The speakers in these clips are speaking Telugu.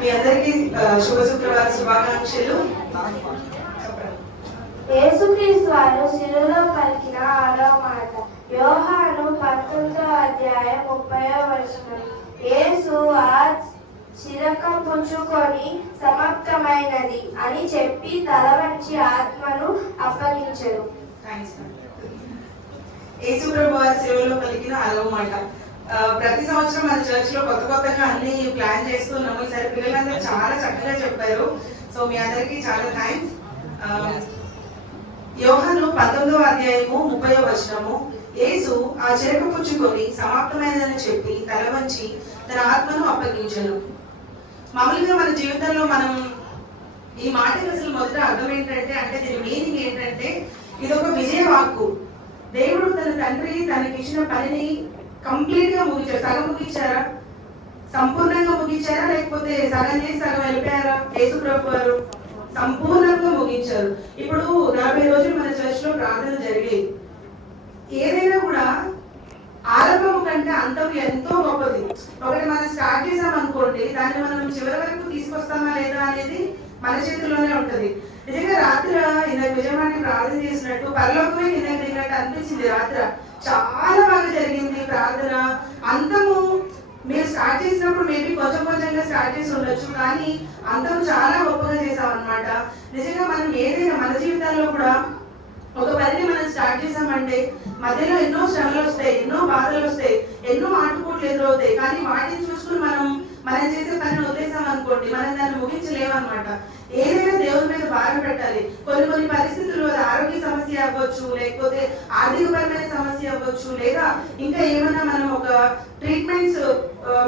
మీ అందరికీ శుభ శుక్రవార శుభాకాంక్షలు. యేసుక్రీస్తు వారు శిలువలో పలికిన 6వ మాట. యోహాను 19:30 యేసు ఆ చిరకం పుచ్చుకొని సమాప్తమైనది అని చెప్పి తల వంచి ఆత్మను అప్పగించెను. యేసు ప్రభు వారి శిలువలో పలికిన 6వ మాట. ప్రతి సంవత్సరం మన చర్చ్ లో కొత్తగా అన్ని ప్లాన్ చేస్తున్నాము. ఈసారి పిల్లలందరూ చాలా చక్కగా చెప్పారు. సో మీ అందరికీ చాలా థ్యాంక్స్. యోహాను 19:30 యేసు ఆ చెరకు పుచ్చుకొని సమాప్తమైనదని చెప్పి తల వంచి తన ఆత్మను అప్పగించెను. మామూలుగా మన జీవితంలో మనం ఈ మాటకి అసలు మొదట అర్థం ఏంటంటే, అంటే దీని మీనింగ్ ఏంటంటే, ఇది ఒక విజయ వాక్కు. దేవుడు తన తండ్రి తనకి ఇచ్చిన పనిని కంప్లీట్ గా ముగించారు. సగం ముగించారా? సంపూర్ణంగా ముగించారా? లేకపోతే సగం చేసి సగం వెళ్ళిపోయారా? యేసు ప్రభు వారు సంపూర్ణంగా ముగించారు. ఇప్పుడు 40 రోజులు మన చర్చ్ లో ప్రార్థన జరిగాయి. ఏదైనా కూడా ఆరంభం కంటే అంతం ఎంతో గొప్పది. ఒకటి మనం స్టార్ట్ చేసాం అనుకోండి, దాన్ని మనం చివరి వరకు తీసుకొస్తామా లేదా అనేది మన చేతుల్లోనే ఉంటది. నిజంగా రాత్రి ఇందాక విజయవాణి ప్రార్థన చేసినట్టు పరలోకమే కిందకి దిగినట్టు అనిపించింది. రాత్రి చాలా బాగా జరిగింది ప్రార్థన. అంతము మీరు స్టార్ట్ చేసినప్పుడు మేబీ కొంచెంగా స్టార్ట్ చేసి ఉండొచ్చు, కానీ అంతం చాలా గొప్పగా చేసాం అనమాట. నిజంగా మనం ఏదైనా మన జీవితాల్లో కూడా ఒక పనిని మనం స్టార్ట్ చేసామంటే మధ్యలో ఎన్నో శ్రమలు వస్తాయి, ఎన్నో బాధలు వస్తాయి, ఎన్నో ఆటుపోట్లు ఎదురవుతాయి. కానీ వాటిని చూసుకుని మనం చేసే పనిని వదిలేసాం అనుకోండి, మనం దాన్ని ముగించలేమన్నమాట. ఏదైనా దేవుడి మీద భారం పెట్టాలి. కొన్ని పరిస్థితులు, అది ఆరోగ్య సమస్య అవ్వచ్చు, లేకపోతే ఆర్థికపరమైన సమస్య అవ్వచ్చు, లేదా ఇంకా ఏమన్నా మనం ఒక ట్రీట్మెంట్స్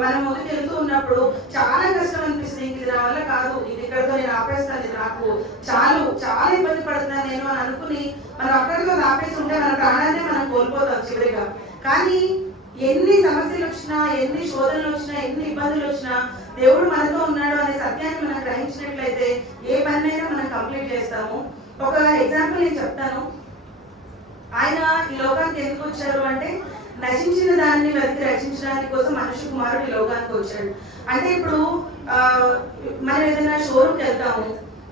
మనం ముందుకు వెళ్తూ ఉన్నప్పుడు చాలా కష్టం అనిపిస్తుంది. ఇది నా వల్ల కాదు, ఇది ఇక్కడితో నేను ఆపేస్తాను, ఇది నాకు చాలా ఇబ్బంది పడుతున్నాను నేను అని అనుకుని మనం అక్కడితో ఆపేసి ఉంటే మన ప్రాణాన్ని మనం కోల్పోతాం చివరిగా. కానీ ఎన్ని సమస్యలు వచ్చినా, ఎన్ని శోధనలు వచ్చినా, ఎన్ని ఇబ్బందులు వచ్చినా దేవుడు మనతో ఉన్నాడు అనే సత్యాన్ని మనం గ్రహించినట్లయితే ఏ పనినైనా మనం కంప్లీట్ చేస్తాము. ఒక ఎగ్జాంపుల్ నేను చెప్తాను. ఆయన ఈ లోకానికి ఎందుకు వచ్చారు అంటే, నశించిన దాన్ని వెతికి రక్షించడానికి కోసం మనుష్య కుమారుడు ఈ లోకానికి వచ్చాడు. అంటే ఇప్పుడు మనం ఏదైనా షోరూమ్కి వెళ్తాము,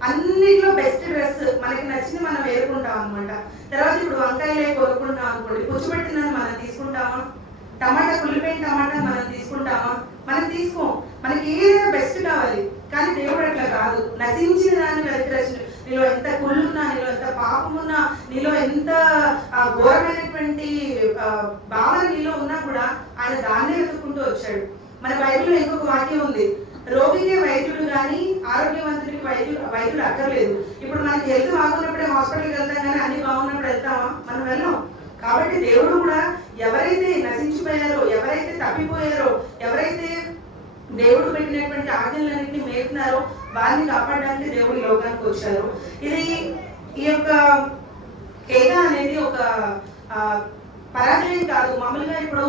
అన్నిట్లో బెస్ట్ డ్రెస్ మనకి నచ్చింది మనం వేరుకుంటాం అనమాట. తర్వాత ఇప్పుడు వంకాయలే కొనుక్కుంటాం అనుకోండి, పుచ్చిపెట్టిందని మనం తీసుకుంటామా? టమాటా, కుళ్ళిపోయిన టమాటా మనం తీసుకుంటామా? మనం తీసుకోం. మనకి ఏదైనా బెస్ట్ కావాలి. కానీ దేవుడు అట్లా కాదు. నశించిన దాన్ని వెతికి రక్షించ, నీలో ఎంత కుళ్ళున్నా, నీలో ఎంత పాపమున్నా, నీలో ఎంత ఘోరమైనటువంటి భావన నీలో ఉన్నా కూడా ఆయన దాన్నే వెతుక్కుంటూ వచ్చాడు. మన బైబిల్లో ఇంకొక వాక్యం ఉంది, రోగికే వైద్యుడు కానీ ఆరోగ్యవంతుడికి వైద్యుడు అక్కర్లేదు. ఇప్పుడు మనకి హెల్త్ బాగున్నప్పుడే హాస్పిటల్కి వెళ్తాం, కానీ అన్ని బాగున్నప్పుడు వెళ్తామా? మనం వెళ్ళాం. కాబట్టి దేవుడు కూడా ఎవరైతే నశించిపోయారో, ఎవరైతే తప్పిపోయారో, ఎవరైతే దేవుడు పెట్టినటువంటి ఆజ్ఞలన్నింటినీ మేపుతున్నారో వారిని కాపాడడానికి దేవుడు ఈ లోకానికి వచ్చారు. ఇది ఈ యొక్క కేక అనేది ఒక పరాజయం కాదు. మామూలుగా ఇప్పుడు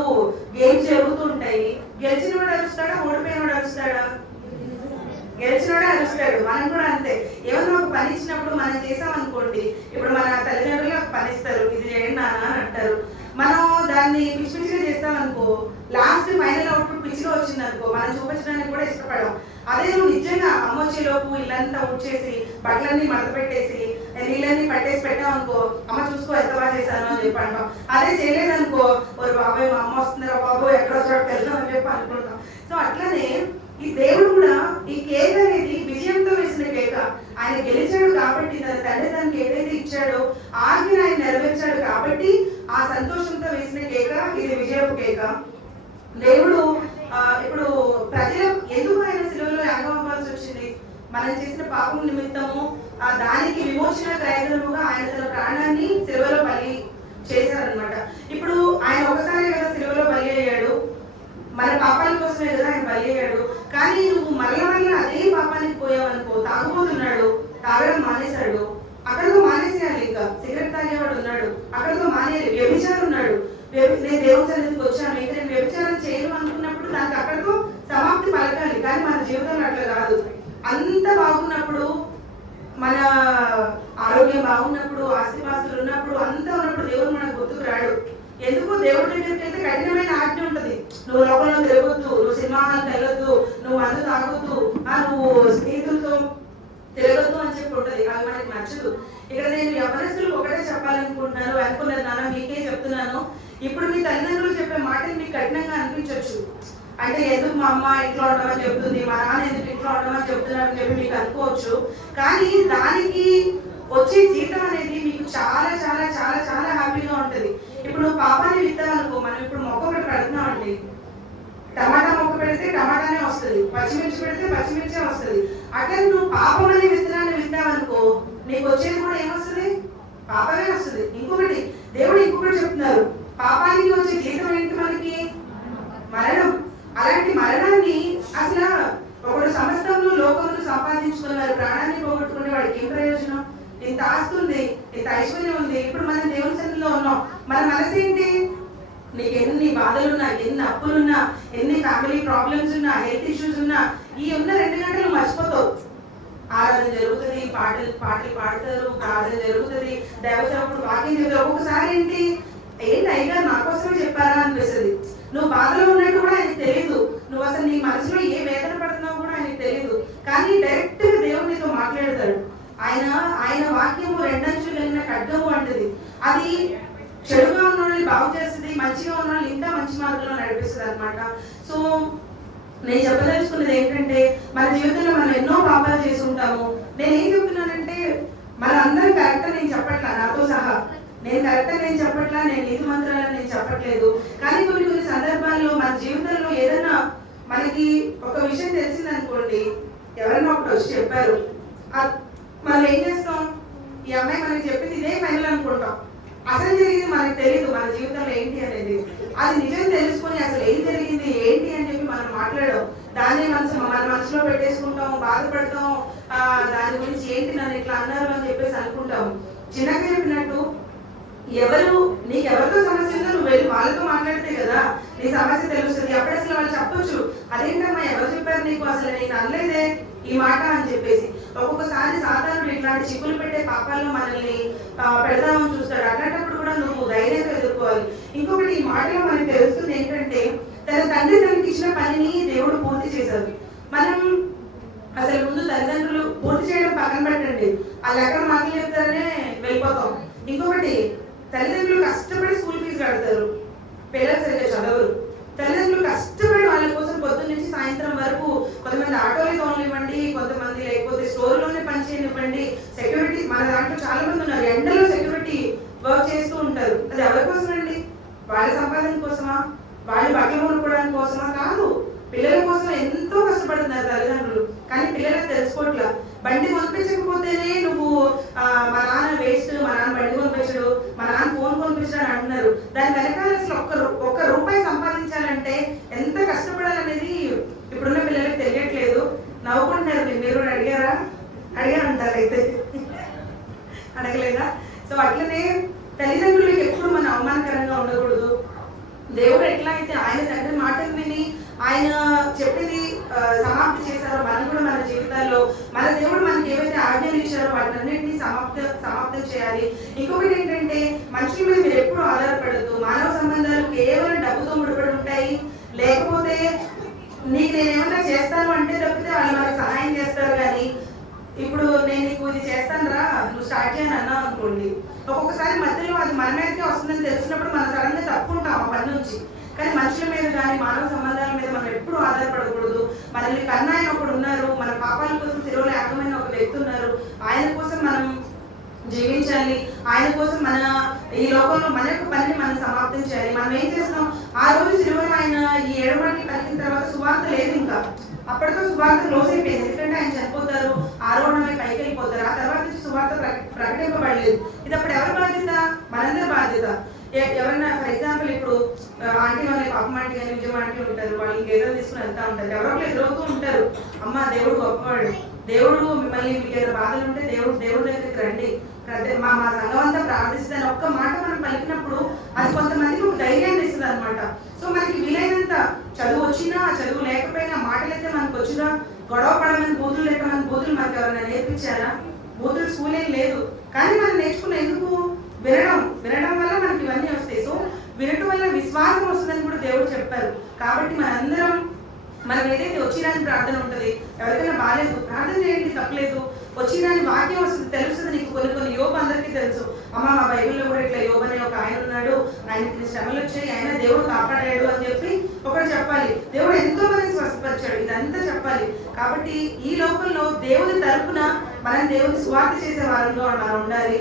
గేమ్స్ జరుగుతుంటాయి, గెలిచినవాడు అరుస్తాడా, ఓడిపోయినవాడు అరుస్తాడా? గెలిచినోడే అరుస్తాడు. మనం కూడా అంతే. ఏమన్నా ఒక పని ఇచ్చినప్పుడు మనం చేసామనుకోండి, ఇప్పుడు మన తల్లిదండ్రులు ఒక పని ఇస్తారు, ఇది చేయండి నాన్న అని అంటారు. మనం దాన్ని పిచ్చిగా చేస్తామనుకో, లాస్ట్ ఫైనల్ అవుట్పుట్ పిచ్చిగా వచ్చింది అనుకో, మనం చూపించడానికి కూడా ఇష్టపడం. అదే నువ్వు నిజంగా అమ్మొచ్చేలోపు ఇల్లంతా ఉడ్చేసి, బట్టలన్నీ మడత పెట్టేసి, నీళ్ళన్నీ పట్టేసి పెట్టామనుకో, అమ్మ చూసుకో ఎంత బాగా చేశాను అని చెప్పి అంటాం. అదే చేయలేదనుకో, ఓరి బాబాయ్ మా అమ్మ వస్తుందిరా బాబు, ఎక్కడో చోటు వెళ్దాం అని చెప్పి అనుకుంటాం. సో అట్లనే ఈ దేవుడు కూడా ఈ కేక అనేది విజయంతో వేసిన కేక. ఆయన గెలిచాడు కాబట్టి, తన తండ్రి తనకి ఏదైతే ఇచ్చాడో ఆజ్ఞ ఆయన నెరవేర్చాడు కాబట్టి ఆ సంతోషంతో వేసిన కేక ఇది విజయపు కేక. దేవుడు ఇప్పుడు ప్రజలు ఎందుకు ఆయన శిలువలో యాగం అవ్వాల్సి వచ్చింది? మనం చేసిన పాపం నిమిత్తము దానికి విమోచన క్రయముగా ఆయన తన ప్రాణాన్ని శిలువలో బలి చేశారనమాట. ఇప్పుడు ఆయన ఒకసారి కదా శిలువలో బలి అయ్యాడు, మన పాపాల కోసమే కదా ఆయన బలి అయ్యాడు. కానీ నువ్వు మరల అదే పాపానికి పోయావనుకో, తాగుబోతున్నాడు, తాగడం మానేశాడు, అక్కడితో మానేసేయాలి. ఇంకా సిగరెట్ తాగేవాడు ఉన్నాడు, అక్కడితో మానేయాలి. వ్యభిచారం ఉన్నాడు, నేను దేవుడి సన్నిధికి వచ్చాను, ఇంకా నేను వ్యభిచారం చేయను అనుకున్నప్పుడు దానికి అక్కడితో సమాప్తి పలకాలి. కానీ మన జీవితంలో అట్లా కాదు. అంత బాగున్నప్పుడు, మన ఆరోగ్యం బాగున్నప్పుడు, ఆస్తిపాస్తులు ఉన్నప్పుడు, అంతా ఉన్నప్పుడు దేవుడు మనకు గుర్తుకు రాడు. ఎందుకు? దేవుడి దగ్గరికి వెళ్తే కఠినమైన ఆజ్ఞ ఉంటుంది. నువ్వు లోకంలో తిరగొద్దు, నువ్వు సినిమా హాల్కి వెళ్ళొద్దు, నువ్వు మందు తాగొద్దు, నువ్వు స్నేహితులతో తిరగద్దు అని చెప్పి ఉంటుంది, అది మనకి నచ్చదు. ఇక్కడ నేను యవనస్తులకు ఒకటే చెప్పాలనుకుంటున్నాను, అనుకున్నది నాన్న మీకే చెప్తున్నాను. ఇప్పుడు మీ తల్లిదండ్రులు చెప్పే మాటలు మీకు కఠినంగా అనిపించవచ్చు. అంటే ఎందుకు మా అమ్మ ఇంట్లో ఉండమని చెప్తుంది, మా నాన్న ఎందుకు ఇంట్లో ఉండమని చెప్తున్నారని చెప్పి మీకు అనుకోవచ్చు. కానీ దానికి వచ్చే జీతం అనేది మీకు చాలా చాలా చాలా చాలా హ్యాపీగా ఉంటుంది. ఇప్పుడు నువ్వు పాపాన్ని విత్తావనుకో, మనం ఇప్పుడు మొక్క ఒకటి పెడుతున్నామండి, టమాటా మొక్క పెడితే టమాటానే వస్తుంది, పచ్చిమిర్చి పెడితే పచ్చిమిర్చే వస్తుంది. అట్లా నువ్వు పాపం అనే విత్తనాన్ని విత్తావనుకో, నీకు వచ్చేది కూడా ఏమొస్తుంది? పాపమే వస్తుంది. ఇంకొకటి దేవుడు ఇంకొకటి చెప్తున్నారు, పాపానికి వచ్చే జీతం ఏంటి మనకి? మరణం. అలాంటి మరణాన్ని అసలు ఒకడు సమస్తంలో లోకమును సంపాదించుకున్నారు, ప్రాణాన్ని పోగొట్టుకునే వాడికి ఏం ప్రయోజనం? ఇంత ఆస్తుంది, ఇంత ఐశ్వర్యం ఉంది, ఇప్పుడు మనం దేవుని సన్నిధిలో ఉన్నాం, మన మనసు ఏంటి? నీకు ఎన్ని బాధలున్నా, ఎన్ని అప్పులున్నా, ఎన్ని ఫ్యామిలీ ప్రాబ్లమ్స్ ఉన్నా, హెల్త్ ఇష్యూస్ ఉన్నా, ఈ ఉన్న 2 గంటలు మర్చిపోతావు. ఆరాధన జరుగుతుంది, పాటలు పాడతారు, ప్రార్థన జరుగుతుంది, దేవసేవకుడు వాక్యం చెప్తారు. ఒక్కొక్కసారి ఏంటి అయ్యగారు నా కోసమే చెప్పారా అనిపిస్తుంది. నువ్వు బాధలో ఉన్నట్టు కూడా ఆయనకు తెలియదు, నువ్వు అసలు నీ మనసులో ఏ వేదన పడుతున్నావు కూడా ఆయనకు తెలియదు. కానీ డైరెక్ట్ గా దేవుడు నీతో మాట్లాడతాడు. ఆయన వాక్యము 2 అంచులు కలిగిన ఖడ్గము అంటది. అది చెడుగా ఉన్న వాళ్ళని బాగు చేస్తుంది, మంచిగా ఉన్న వాళ్ళని ఇంకా మంచి మార్గంలో నడిపిస్తుంది అనమాట. సో నేను చెప్పదలుచుకున్నది ఏంటంటే, మన జీవితంలో మనం ఎన్నో పాపాలు చేసి ఉంటాము. నేను ఏం చెప్తున్నానంటే, మన అందరం కరెక్ట్ నేను చెప్పట్లా, నాతో సహా నేను కరెక్ట్ నేను చెప్పట్లా, నేను నీతి మంత్రాలను నేను చెప్పట్లేదు. కానీ కొన్ని సందర్భాల్లో మన జీవితంలో ఏదైనా మనకి ఒక విషయం తెలిసిందనుకోండి, ఎవరైనా ఒకటి వచ్చి చెప్పారు, మనం ఏం చేస్తాం? ఈ అమ్మాయి మనకి చెప్పింది ఇదే ఫైనల్ అనుకుంటాం. అసలు జరిగింది మనకు తెలియదు మన జీవితంలో ఏంటి అనేది. అది నిజం తెలుసుకొని అసలు ఏం జరిగింది ఏంటి అని చెప్పి మనం మాట్లాడాం, దాన్ని మన మనసులో పెట్టేసుకుంటాం, బాధపడతాం, దాని గురించి ఏంటి నన్ను ఇట్లా అన్నారు అని చెప్పేసి అనుకుంటాం. చిన్నగా చెప్పినట్టు నీకెవరితో సమస్య ఉందో నువ్వు వెళ్ళి వాళ్ళతో మాట్లాడితే కదా నీ సమస్య తెలుస్తుంది. అప్పుడు అసలు వాళ్ళు చెప్పొచ్చు, అదేంటమ్మా ఎవరు చెప్పారు నీకు, అసలు నేను అనలేదే ఈ మాట అని చెప్పేసి. ఒక్కొక్కసారి సాధారణ ఇట్లాంటి చిక్కులు పెట్టే పాపాల్లో మనల్ని పెడదామని చూస్తాడు. అట్లాంటప్పుడు కూడా నువ్వు ధైర్యంగా ఎదుర్కోవాలి. ఇంకొకటి ఈ మాటలో మనకు తెలుస్తుంది ఏంటంటే, తన తండ్రి తనకి ఇచ్చిన పనిని దేవుడు పూర్తి చేశారు. మనం అసలు ముందు తల్లిదండ్రులు పూర్తి చేయడం పక్కన పెట్టండి, వాళ్ళు ఎక్కడ మాటలు చెప్తారనే వెళ్ళిపోతాం. ఇంకొకటి తల్లిదండ్రులు కష్టపడి స్కూల్ ఫీజు కడతారు, పిల్లలు సరిగ్గా చదవరు. తల్లిదండ్రులు కష్టపడి వాళ్ళ కోసం పొద్దున్న నుంచి సాయంత్రం వరకు కొంతమంది ఆటోలో తోలనివ్వండి, కొంతమంది లేకపోతే స్టోర్లోనే పనిచేయనివ్వండి, సెక్యూరిటీ మన దాంట్లో చాలా మంది ఉన్నారు, ఎండలో సెక్యూరిటీ వర్క్ చేస్తూ ఉంటారు. అది ఎవరి కోసం అండి? వాళ్ళ సంపాదన కోసమా? వాళ్ళు బట్టలు కొనుక్కోవడానికి కోసమా? కాదు, పిల్లల కోసం ఎంతో కష్టపడుతున్నారు తల్లిదండ్రులు. కానీ పిల్లలకు తెలుసుకోవట్లా. బండి కొనిపించకపోతేనే నువ్వు మా నాన్న వేస్ట్, మా నాన్న బండి కొనిపించడు, మా నాన్న ఫోన్ కొనిపించడు అని అంటున్నారు. దాని వెనకాల అసలు ఒక్క రూపాయి సంపాదించాలంటే ఎంత కష్టపడాలనేది ఇప్పుడున్న పిల్లలకు తెలియట్లేదు. నవ్వుకుంటున్నారు. మీరు అడిగారంటారు అయితే అడగలేదా? సో అట్లనే తల్లిదండ్రులకు ఎప్పుడు మన అవమానకరంగా ఉండకూడదు. దేవుడు ఎట్లా అయితే ఆయన తండ్రి మాటలు విని ఆయన చెప్పింది సమాప్తి చేశారో, మనం కూడా మన జీవితాల్లో మన దేవుడు మనకి ఏవైతే ఆజ్ఞలు ఇచ్చారో వాటినన్నింటినీ సమాప్తం చేయాలి. ఇంకొకటి ఏంటంటే, మనుషుల మీద మీరు ఎప్పుడు ఆధారపడద్దు. మానవ సంబంధాలు కేవలం డబ్బుతో ముడిపడి ఉంటాయి. లేకపోతే నేనేమన్నా చేస్తాను అంటే తప్పితే వాళ్ళు మనకు సహాయం చేస్తారు. కానీ ఇప్పుడు నేను నీకు ఇది చేస్తాను రా, నువ్వు స్టార్ట్ చేయని అన్నావు అనుకోండి, ఒక్కొక్కసారి మధ్యలో అది మన మీదకే వస్తుందని తెలిసినప్పుడు మనం సడన్గా తప్పుకుంటాం ఆ పని నుంచి. కానీ మనుషుల మీద కానీ మానవ సంబంధాల మీద మనం ఎప్పుడు ఆధారపడకూడదు. మనల్ని కన్నా ఆయన ఒకడు ఉన్నారు, మన పాపాల కోసం శిలువలో యాగమైన ఒక వ్యక్తి ఉన్నారు. ఆయన కోసం మనం జీవించాలి, ఆయన కోసం మన ఈ లోకంలో మన యొక్క పనిని మనం సమాప్తం చేయాలి. మనం ఏం చేస్తున్నాం? ఆ రోజు శిలువలో ఆయన ఈ 7 మాటలు కలిగిన తర్వాత సువార్త లేదు, ఇంకా అప్పటితో సువార్త క్లోజ్ అయిపోయింది. ఎందుకంటే ఆయన చనిపోతారు, ఆరోహణమై పైకి వెళ్ళిపోతారు. ఆ తర్వాత నుంచి సువార్త ప్రకటింపబడలేదు. ఇది అప్పుడు ఎవరి బాధ్యత? మనందరి బాధ్యత. ఎవరైనా ఫర్ ఎగ్జాంపుల్ ఇప్పుడు ఆంటీ వాళ్ళ పాపం ఆంటీ కానీ విజయం ఆంటీ ఉంటారు, వాళ్ళు ఇంకేదో తీసుకుని వెళ్తా ఉంటారు. ఎవరో ఎదురవుతూ ఉంటారు, అమ్మ దేవుడు గొప్పవాడు, దేవుడు మిమ్మల్ని మీకు ఏదో బాధలు ఉంటే దేవుడి దగ్గరికి రండి, మా సంఘం అంతా ప్రార్థిస్తుందని ఒక్క మాట మనం పలికినప్పుడు అది కొంతమందికి ఒక ధైర్యాన్ని ఇస్తుంది అనమాట. సో మనకి వీలైనంత చదువు వచ్చినా చదువు లేకపోయినా మాటలైతే మనకు వచ్చినా, గొడవ పడమని బూతులు లేకమని బూతులు మనకు ఎవరైనా నేర్పించారా? బూతులు స్కూల్ ఏం లేదు. కానీ మనం నేర్చుకున్న ఎందుకు? వినడం వల్ల మనకి ఇవన్నీ వస్తాయి. సో వినటం వల్ల విశ్వాసం వస్తుందని కూడా దేవుడు చెప్పారు. కాబట్టి మనందరం మనం ఏదైతే వచ్చిరాని ప్రార్థన ఉంటుంది, ఎవరికైనా బాగాలేదు ప్రార్థన చేయండి, తప్పలేదు. వచ్చిరాని వాక్యం వస్తుంది, తెలుస్తుంది నీకు. కొన్ని యోబు అందరికీ తెలుసు. అమ్మ మా బైబిల్లో కూడా ఇట్లా యోబు అనే ఒక ఆయన ఉన్నాడు, ఆయనకి శ్రమలు వచ్చాయి, ఆయన దేవుడు కాపాడాడు అని చెప్పి ఒకటి చెప్పాలి. దేవుడు ఎంతో మందిని స్వస్థపరిచాడు, ఇదంతా చెప్పాలి. కాబట్టి ఈ లోకంలో దేవుని తరపున మనం దేవుని సువార్త చేసే వారంలో మనం ఉండాలి.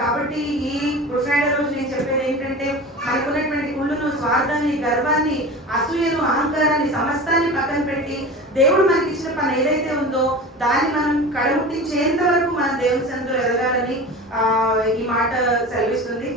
కాబట్టి ఈ గుడ్ ఫ్రైడే రోజు నేను చెప్పేది ఏంటంటే, మనకున్నటువంటి కుళ్ళును, స్వార్థాన్ని, గర్వాన్ని, అసూయను, అహంకారాన్ని, సమస్తాన్ని పక్కన పెట్టి దేవుడు మనకి ఇచ్చిన పని ఏదైతే ఉందో దాన్ని మనం కడముట్టించేంత వరకు మనం దేవుని సన్నిధిలో ఎదగాలని ఈ మాట సెలవిస్తుంది.